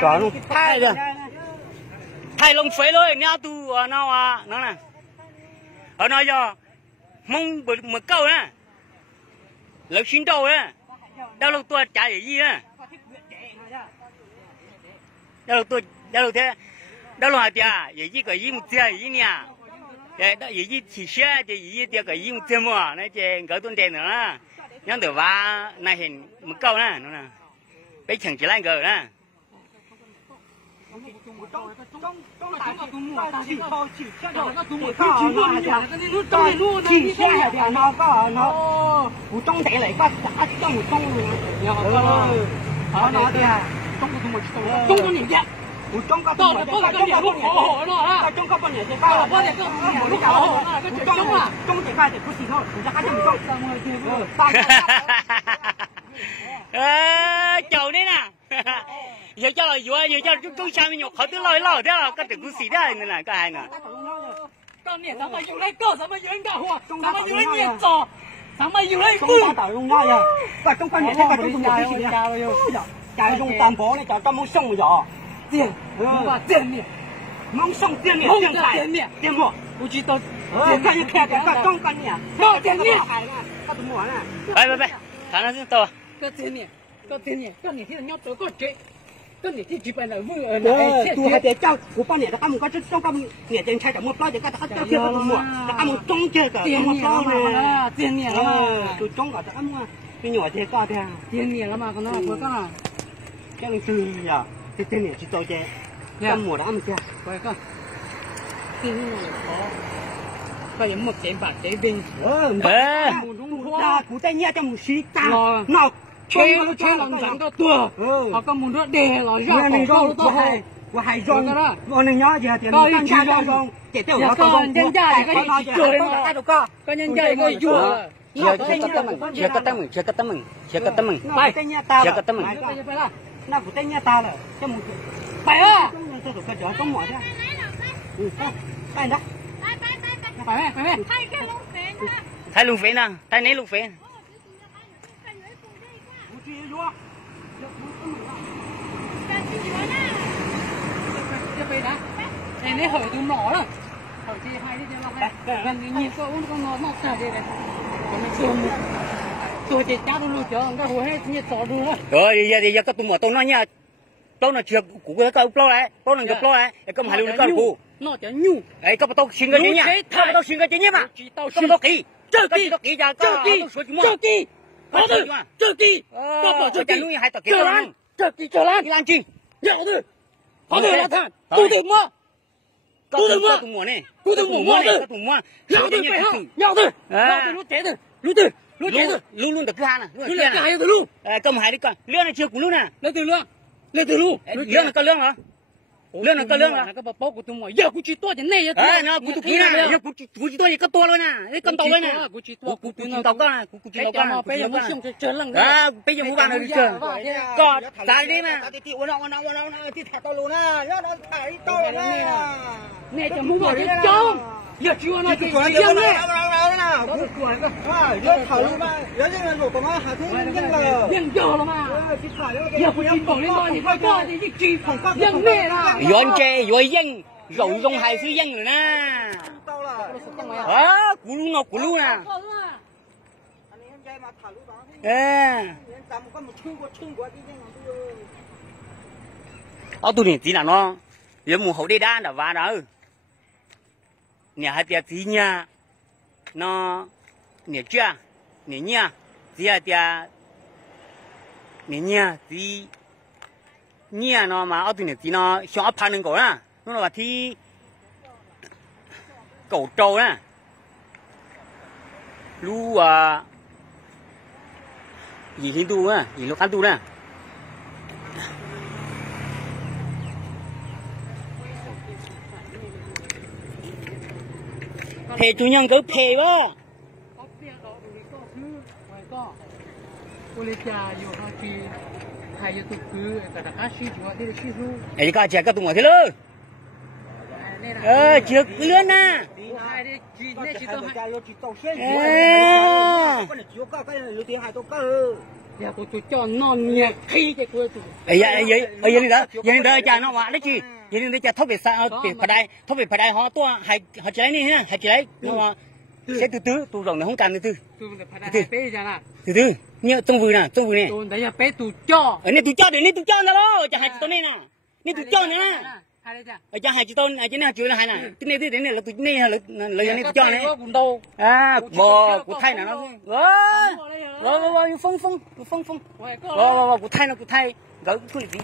chó luôn thay rồi thay lông phế rồi nhau tu nó nè ở nó giờ mông một câu nè lấy xin đầu nè đâu lúc tôi trả gì nè đâu thế đâu là tiền gì cái gì một tiền gì nè cái gì chỉ xe thì gì tiền cái gì một tiền mà này chơi cái tuần tiền nữa nhưng từ va này hiện một câu nè nó nè bây chẳng chỉ lại gờ nè chầu đấy nè giờ cho là vừa giờ cho chúng cha mình nhục họ cứ lôi thế là cái chuyện gì đấy này cái hai nè当年咱们有来搞，咱们有人干活，咱们有人念早，咱们有人中国大用那呀，把中国年这个中国没钱呀，家用担保的叫咱们送着，店，店面，能送店面，店面，不知道，看一看看中国年，到店面，他怎么玩呢？别，看那是到，到店面，到你现在要走过去。跟你去基本的都还得叫我帮你的，他们个这中国年轻才怎么包的，他叫这个怎么，他们中这个怎么包呢？店面了嘛，就中国的他们就鸟这个的，店面了嘛，可能我讲，这样子呀，这店面去做这，怎么的他们家？我讲，店面好，他也没钱把这边，古代人家没时间，那。吹人长得多，好个木头的了，让你说我还用了，我能要点点，高一家用，点掉我高人家一个人跟人家一个月，chưa có tấm mừng那古代人大了，这么摆啊，这都快叫中国的，摆的，摆，thay lùng phế nè thay nấy lùng phế bây đó, này hỏi từ nọ rồi, hỏi chị hai đi cho nó hay, gần như con nó sao đây này, tôi chỉ cháu tôi luôn chờ, cái hồ hết như tỏ luôn á. Rồi giờ cái tụi nó nha, tao nó chưa cũ cái câu plo đấy, tao nó gặp plo đấy, cái cầm hai luôn cái cũ. Nó chỉ nhu, cái cái tao xin cái gì nha, tao xin cái gì mà, tao kỹ, chơi kỹ ra, chơi kỹ, có được, chơi kỹ, tao bảo chơi kỹ, chơi lan, lan chi, nhậu thôi. Có được là thằng, tôi tìm mua, tôi tìm mua này, tôi tìm mua tôi nhau thôi phải không, nhau thôi, lút chế thôi, luôn được ra nè, luôn, cầm hai đi con, lương này chưa cũ luôn nè, lấy từ lương là có lương hả? Lương là có lương hả? Cái bọc của tôi mà giờ cũng chỉ to thế này thôi, nó cũng kỹ nè, giờ cũng chỉ to gì có to luôn nè, cái con tàu luôn nè, cũng chỉ tàu con, cũng chỉ tàu con, bây giờ muốn xem chơi lăng đó, bây giờ mua bàn rồi chơi, còn tại đi mà, thì thì thả tàu luôn á, nó thải tàu luôn á, này cho mua cái trống, giờ chưa nói cái gì đâu nè, đó được tuổi cơ, giờ thả luôn mà, giờ như là nổ của nó hả thứ nhân là, nhân giờ mà, giờ cũng chỉ bỏ lên thôi thì coi coi thì chỉ không có nhân nè là, yon chè rồi dân, rồi dùng hai thứ dân rồi nè, cú luôn nè. Tụi này tí là nó, giờ mùa hậu đây đa là vào đó, nhà hai tia tí nha, nó nhà chưa, nhà nha, tí hai tia, nhà nha tí nha nó mà tụi này tí nó xong ấp phăng lên cổ nè, nó là tí cổ trâu nè, lu gì Hindu nè, gì lúc ăn tu nè. Phê chủ nhân cứ phê quá. Ấy cái chuyện cái tụi thế luôn. Chưa lươn nè. giờ tôi cho non nhẹ khi cái của tôi ấy vậy đó cha nó hóa đấy chứ vậy nên cha thốt về sao về phải đây họ tua hai chỉ lấy này hai chỉ lấy nó sẽ từ tôi rồng nó không cần từ tôi phải đây bé ra nè từ nhớ trong vừa nè tôi đấy là bé tôi cho ở đây tôi cho để đây tôi cho nó đó cha hai chỉ tôi này nè đây tôi cho nữa nè hai đây cha ở cha hai chỉ tôi chỉ nào chửi là hai nè cái này là tôi này là này tôi cho này à bò của thay là nó rồi phong của thay nó của thay gỡ cái gì